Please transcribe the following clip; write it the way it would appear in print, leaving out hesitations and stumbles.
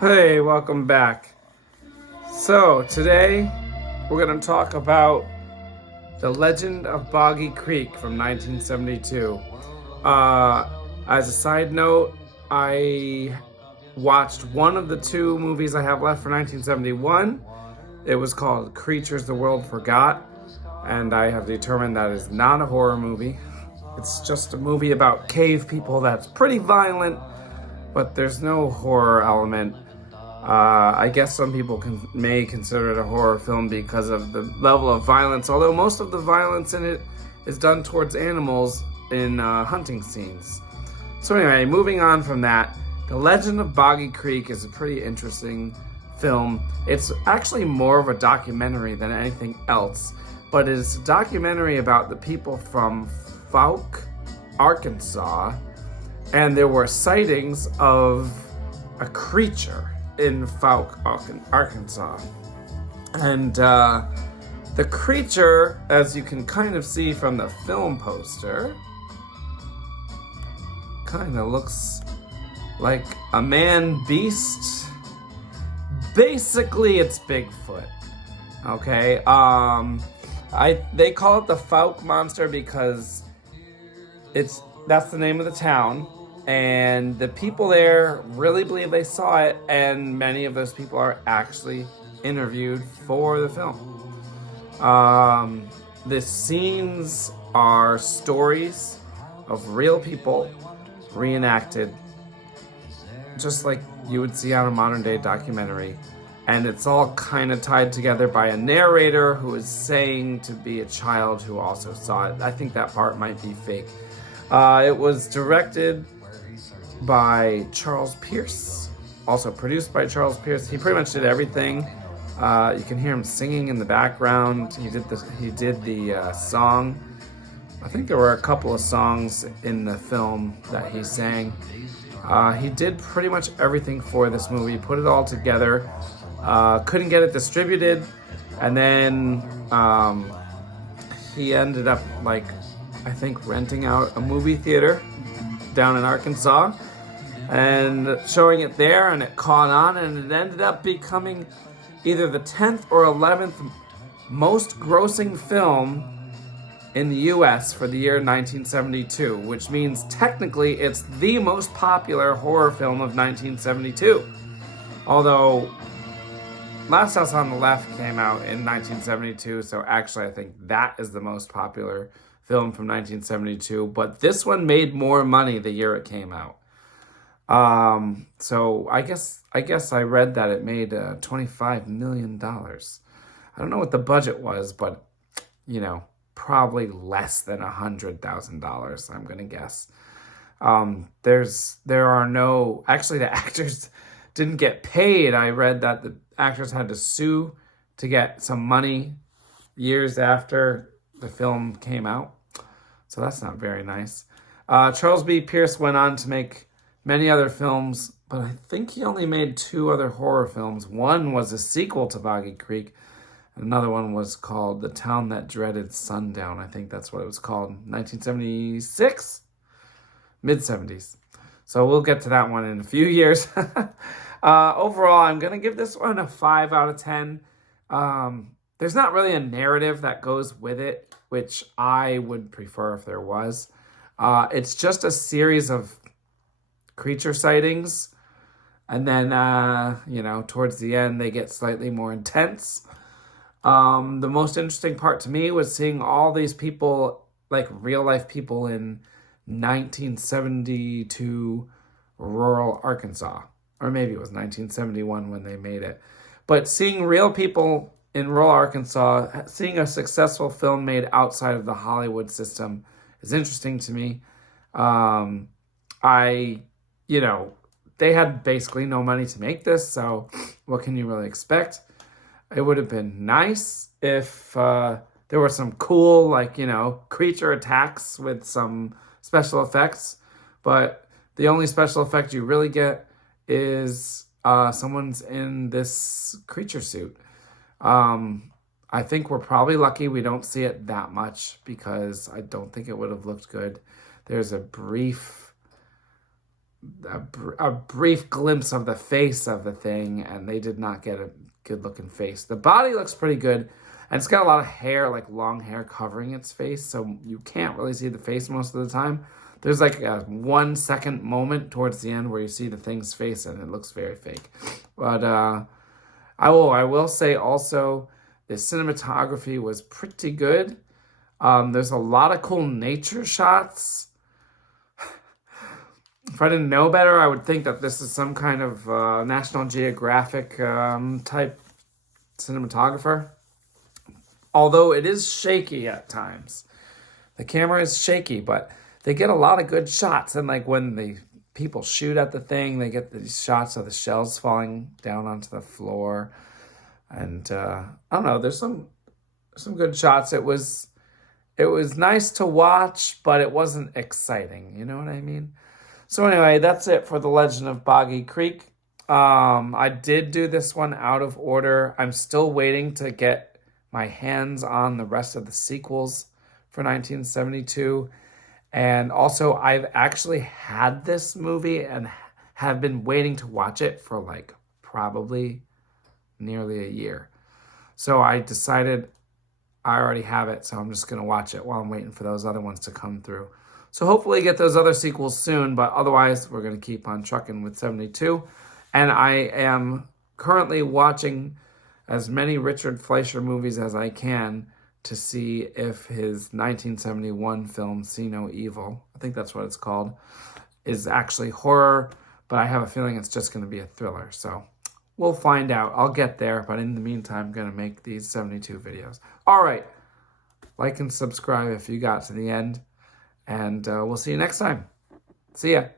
Hey, welcome back. So, today we're going to talk about The Legend of Boggy Creek from 1972. As a side note, I watched one of the two movies I have left for 1971. It was called Creatures the World Forgot, and I have determined that is not a horror movie. It's just a movie about cave people that's pretty violent, but there's no horror element. I guess some people may consider it a horror film because of the level of violence, although most of the violence in it is done towards animals in hunting scenes. So anyway, moving on from that, The Legend of Boggy Creek is a pretty interesting film. It's actually more of a documentary than anything else, but it's a documentary about the people from Fouke, Arkansas, and there were sightings of a creature in Fouke, Arkansas. And the creature, as you can kind of see from the film poster, kind of looks like a man-beast. Basically, it's Bigfoot. Okay, they call it the Fouke monster because that's the name of the town. And the people there really believe they saw it, and many of those people are actually interviewed for the film. The scenes are stories of real people reenacted, just like you would see on a modern day documentary. And it's all kind of tied together by a narrator who is saying to be a child who also saw it. I think that part might be fake. It was directed by Charles Pierce, also produced by Charles Pierce. He pretty much did everything. You can hear him singing in the background. He did the song. I think there were a couple of songs in the film that he sang. He did pretty much everything for this movie, put it all together. Couldn't get it distributed, and then he ended up, I think, renting out a movie theater down in Arkansas and showing it there, and it caught on, and it ended up becoming either the 10th or 11th most grossing film in the US for the year 1972, which means technically it's the most popular horror film of 1972. Although Last House on the Left came out in 1972, so actually I think that is the most popular film from 1972, but this one made more money the year it came out. So I guess I read that it made $25 million. I don't know what the budget was, but probably less than $100,000, I'm gonna guess. The actors didn't get paid. I read that the actors had to sue to get some money years after the film came out. So that's not very nice. Charles B. Pierce went on to make many other films, but I think he only made 2 other horror films. One was a sequel to Boggy Creek. Another one was called The Town That Dreaded Sundown. I think that's what it was called. 1976? Mid-70s. So we'll get to that one in a few years. Overall, I'm going to give this one a 5 out of 10. There's not really a narrative that goes with it, which I would prefer if there was. It's just a series of creature sightings, and then towards the end they get slightly more intense. The most interesting part to me was seeing all these people, like real life people in 1972 rural Arkansas, or maybe it was 1971 when they made it, but seeing real people in rural Arkansas, seeing a successful film made outside of the Hollywood system is interesting to me. They had basically no money to make this, so what can you really expect? It would have been nice if there were some cool, creature attacks with some special effects, but the only special effect you really get is someone's in this creature suit. I think we're probably lucky we don't see it that much because I don't think it would have looked good. There's a brief a brief glimpse of the face of the thing, and they did not get a good-looking face. The body looks pretty good, and it's got a lot of hair, like long hair covering its face, so you can't really see the face most of the time. There's like a 1 second moment towards the end where you see the thing's face, and it looks very fake. But I will say also, the cinematography was pretty good. There's a lot of cool nature shots. If I didn't know better, I would think that this is some kind of National Geographic type cinematographer. Although it is shaky at times. The camera is shaky, but they get a lot of good shots. And like when the people shoot at the thing, they get these shots of the shells falling down onto the floor. And I don't know, there's some good shots. It was nice to watch, but it wasn't exciting. You know what I mean? So anyway, that's it for The Legend of Boggy Creek. I did do this one out of order. I'm still waiting to get my hands on the rest of the sequels for 1972. And also, I've actually had this movie and have been waiting to watch it for like probably nearly a year. So I decided I already have it, so I'm just going to watch it while I'm waiting for those other ones to come through. So hopefully get those other sequels soon, but otherwise we're going to keep on trucking with 72. And I am currently watching as many Richard Fleischer movies as I can to see if his 1971 film, See No Evil, I think that's what it's called, is actually horror, but I have a feeling it's just going to be a thriller. So we'll find out. I'll get there, but in the meantime, I'm going to make these 72 videos. All right. Like and subscribe if you got to the end. And we'll see you next time. See ya.